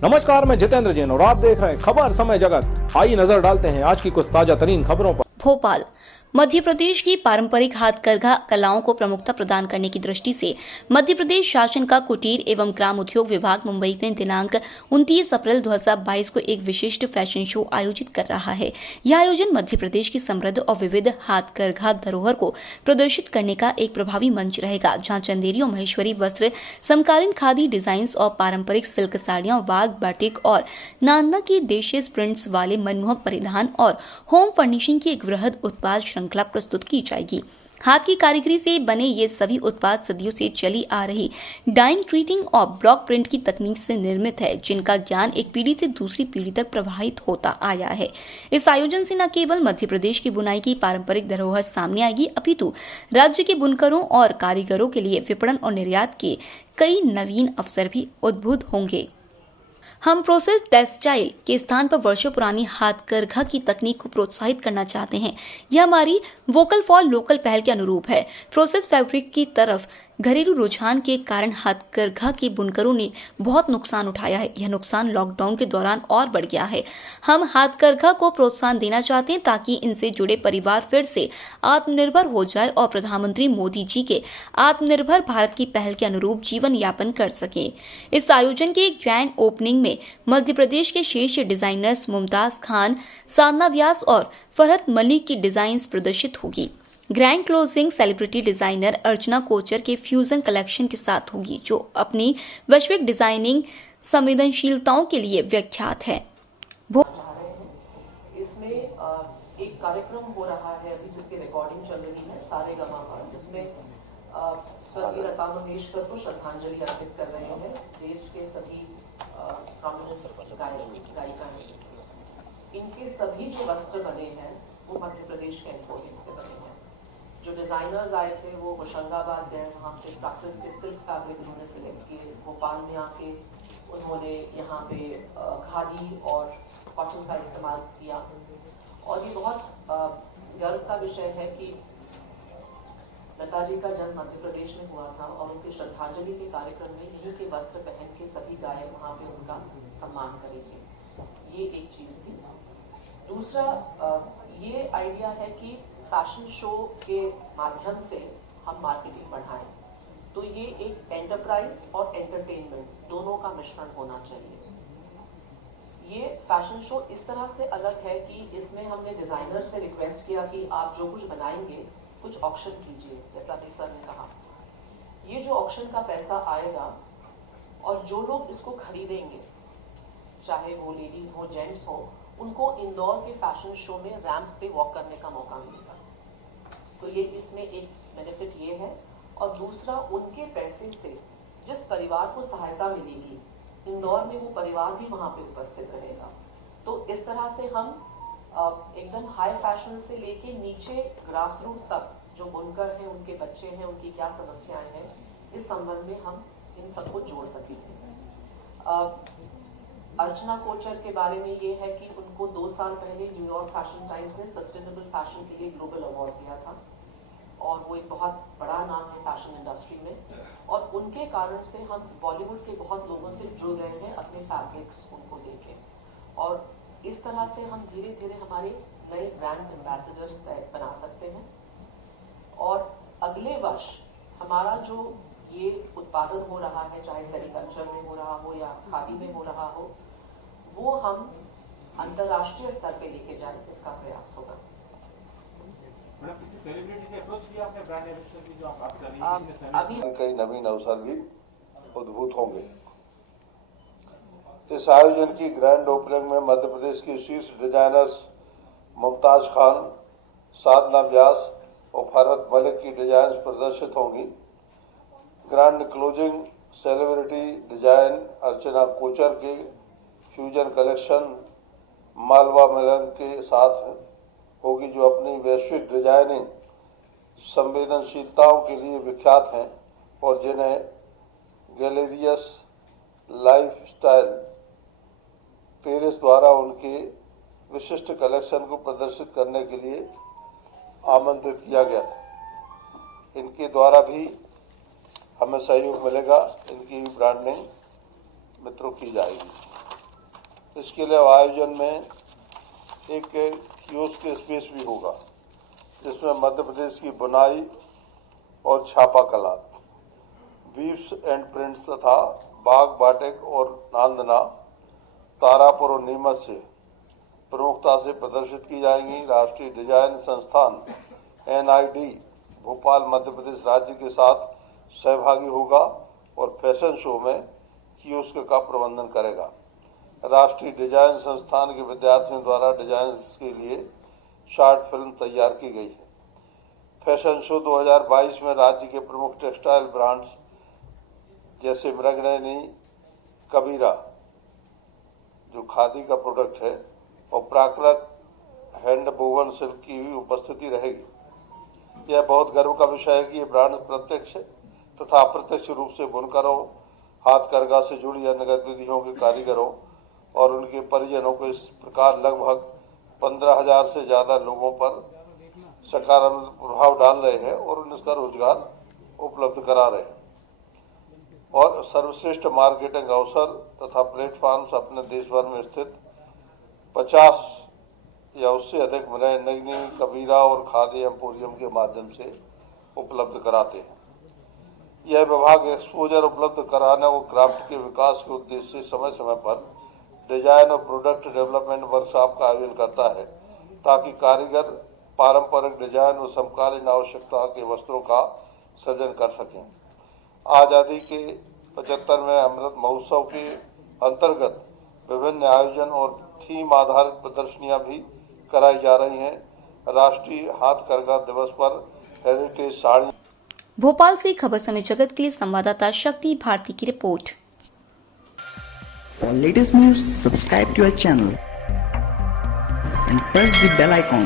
नमस्कार, मैं जितेंद्र जैन और आप देख रहे हैं खबर समय जगत। आइए नजर डालते हैं आज की कुछ ताजा तरीन खबरों पर। भोपाल मध्य प्रदेश की पारंपरिक हाथकरघा कलाओं को प्रमुखता प्रदान करने की दृष्टि से मध्य प्रदेश शासन का कुटीर एवं ग्राम उद्योग विभाग मुंबई में दिनांक 29 अप्रैल 2022 को एक विशिष्ट फैशन शो आयोजित कर रहा है। यह आयोजन मध्य प्रदेश की समृद्ध और विविध हाथकरघा धरोहर को प्रदर्शित करने का एक प्रभावी मंच रहेगा, जहां चंदेरी और महेश्वरी वस्त्र, समकालीन खादी डिजाइन्स और पारंपरिक सिल्क साड़ियां, वाघ बाटिक और नांदना की देशी प्रिंट्स वाले मनमोहक परिधान और होम फर्निशिंग की एक वृहद उत्पाद श्रृंखला प्रस्तुत की जाएगी। हाथ की कारीगरी से बने ये सभी उत्पाद सदियों से चली आ रही डाइंग, ट्रीटिंग और ब्लॉक प्रिंट की तकनीक से निर्मित है, जिनका ज्ञान एक पीढ़ी से दूसरी पीढ़ी तक प्रवाहित होता आया है। इस आयोजन से न केवल मध्य प्रदेश की बुनाई की पारंपरिक धरोहर सामने आएगी, अपितु राज्य के बुनकरों और कारीगरों के लिए विपणन और निर्यात के कई नवीन अवसर भी उद्भूत होंगे। हम प्रोसेस टेक्सटाइल के स्थान पर वर्षों पुरानी हाथकरघा की तकनीक को प्रोत्साहित करना चाहते हैं। यह हमारी वोकल फॉर लोकल पहल के अनुरूप है। प्रोसेस फैब्रिक की तरफ घरेलू रुझान के कारण हाथकरघा के बुनकरों ने बहुत नुकसान उठाया है। यह नुकसान लॉकडाउन के दौरान और बढ़ गया है। हम हाथकरघा को प्रोत्साहन देना चाहते हैं ताकि इनसे जुड़े परिवार फिर से आत्मनिर्भर हो जाए और प्रधानमंत्री मोदी जी के आत्मनिर्भर भारत की पहल के अनुरूप जीवन यापन कर सके। इस आयोजन के ग्रैंड ओपनिंग में मध्य प्रदेश के शीर्ष डिजाइनर्स मुमताज खान, साधना व्यास और फरहत मलिक की डिजाइन्स प्रदर्शित होगी। ग्रैंड क्लोजिंग सेलिब्रिटी डिजाइनर अर्चना कोचर के फ्यूजन कलेक्शन के साथ होगी, जो अपनी वैश्विक डिजाइनिंग संवेदनशीलताओं के लिए विख्यात है। इसमें एक कार्यक्रम हो रहा है अभी, जिसकी रिकॉर्डिंग चल रही है सारेगामा पर, जिसमें स्वर्गीय लता मंगेशकर को श्रद्धांजलि अर्पित कर रहे हैं। देश के सभी प्रोमिनेंट गायिका हैं, इनके सभी जो वस्त्र बने हैं वो मध्य प्रदेश के एम्पोरियम से बने हैं। जो डिजाइनर्स आए थे वो होशंगाबाद गए, वहाँ से प्राकृतिक के सिल्क फैब्रिक उन्होंने सिलेक्ट किए। भोपाल में आके उन्होंने यहाँ पे खादी और कॉटन का इस्तेमाल किया। और ये बहुत गर्व का विषय है कि लता जी का जन्म मध्य प्रदेश में हुआ था और उनके श्रद्धांजलि के कार्यक्रम में यहीं के वस्त्र पहन के सभी गायक वहाँ पे उनका सम्मान करेंगे। ये एक चीज थी। दूसरा ये आइडिया है कि फैशन शो के माध्यम से हम मार्केटिंग बढ़ाएं, तो ये एक एंटरप्राइज और एंटरटेनमेंट दोनों का मिश्रण होना चाहिए। ये फैशन शो इस तरह से अलग है कि इसमें हमने डिजाइनर से रिक्वेस्ट किया कि आप जो कुछ बनाएंगे कुछ ऑक्शन कीजिए, जैसा भी सर ने कहा। ये जो ऑक्शन का पैसा आएगा और जो लोग इसको खरीदेंगे, चाहे वो लेडीज हो जेंट्स हो, उनको इंदौर के फैशन शो में रैंप पे वॉक करने का मौका मिलेगा। तो ये इसमें एक बेनिफिट ये है। और दूसरा, उनके पैसे से जिस परिवार को सहायता मिलेगी, इंदौर में वो परिवार भी वहाँ पे उपस्थित रहेगा। तो इस तरह से हम एकदम हाई फैशन से लेके नीचे ग्रास रूट तक जो बुनकर हैं, उनके बच्चे हैं, उनकी क्या समस्याएं हैं, इस संबंध में हम इन सबको जोड़ सकेंगे। अर्चना कोचर के बारे में ये है कि उनको 2 साल पहले न्यूयॉर्क फैशन टाइम्स ने सस्टेनेबल फैशन के लिए ग्लोबल अवार्ड दिया था और वो एक बहुत बड़ा नाम है फैशन इंडस्ट्री में। और उनके कारण से हम बॉलीवुड के बहुत लोगों से जुड़ गए हैं अपने फैब्रिक्स उनको देके। और इस तरह से हम धीरे धीरे हमारे नए ब्रांड एम्बेसडर्स बना सकते हैं। और अगले वर्ष हमारा जो ये उत्पादन हो रहा है, चाहे सेरिकल्चर में हो रहा हो या खादी में हो रहा हो, वो हम अंतरराष्ट्रीय स्तर पे लेके जाएं, इसका प्रयास होगा। किसी सेलिब्रिटी से अप्रोच किया आपने ब्रांड एम्बेसडर की जो आप बात कर रही हैं? अभी कई नवीन अवसर भी उद्भूत होंगे। इस आयोजन की ग्रैंड ओपनिंग में मध्य प्रदेश के शीर्ष डिजाइनर्स मुमताज खान, साधना व्यास और फरहत मलिक की डिजाइन प्रदर्शित होंगी। ग्रैंड क्लोजिंग सेलिब्रिटी डिजाइन अर्चना कोचर के फ्यूजन कलेक्शन मालवा मिलन के साथ होगी, जो अपनी वैश्विक डिजाइनिंग संवेदनशीलताओं के लिए विख्यात हैं और जिन्हें गैलेरियस लाइफस्टाइल पेरिस द्वारा उनके विशिष्ट कलेक्शन को प्रदर्शित करने के लिए आमंत्रित किया गया था। इनके द्वारा भी हमें सहयोग मिलेगा, इनकी ब्रांडिंग मित्रों की जाएगी। इसके लिए आयोजन में एक कियोस्क स्पेस भी होगा, जिसमें मध्य प्रदेश की बुनाई और छापा कला, वीव्स एंड प्रिंट्स तथा बाग, बाटिक और नांदना तारापुर और नीमच से प्रमुखता से प्रदर्शित की जाएंगी। राष्ट्रीय डिजाइन संस्थान NID भोपाल मध्य प्रदेश राज्य के साथ सहभागी होगा और फैशन शो में कियोस्क का प्रबंधन करेगा। राष्ट्रीय डिजाइन संस्थान के विद्यार्थियों द्वारा डिजाइन के लिए शॉर्ट फिल्म तैयार की गई है। फैशन शो 2022 में राज्य के प्रमुख टेक्सटाइल ब्रांड्स जैसे मृगनयनी, कबीरा जो खादी का प्रोडक्ट है और प्राकृतिक हैंड वोवन सिल्क की भी उपस्थिति रहेगी। यह बहुत गर्व का विषय है कि ये ब्रांड प्रत्यक्ष तथा अप्रत्यक्ष रूप से बुनकरों, हाथकरघा से जुड़ी अन्य गतिविधियों के कारीगरों और उनके परिजनों को इस प्रकार लगभग 15,000 से ज्यादा लोगों पर सकारात्मक प्रभाव डाल रहे हैं और उनका रोजगार उपलब्ध करा रहे हैं। और सर्वश्रेष्ठ मार्केटिंग अवसर तथा प्लेटफॉर्म्स अपने देश भर में स्थित 50 या उससे अधिक मृगनयनी, कबीरा और खादी एम्पोरियम के माध्यम से उपलब्ध कराते हैं। यह विभाग एक्सपोजर उपलब्ध कराने और क्राफ्ट के विकास के उद्देश्य से समय समय पर डिजाइन और प्रोडक्ट डेवलपमेंट वर्कशॉप का आयोजन करता है, ताकि कारीगर पारंपरिक डिजाइन और समकालीन आवश्यकता के वस्त्रों का सृजन कर सकें। आज़ादी के 75वें अमृत महोत्सव के अंतर्गत विभिन्न आयोजन और थीम आधारित प्रदर्शनियां भी कराई जा रही हैं। राष्ट्रीय हाथकरघा दिवस पर हेरिटेज साड़ी। भोपाल से खबर समय जगत के लिए संवाददाता शक्ति भारती की report. For latest news, subscribe to our channel and press the bell icon.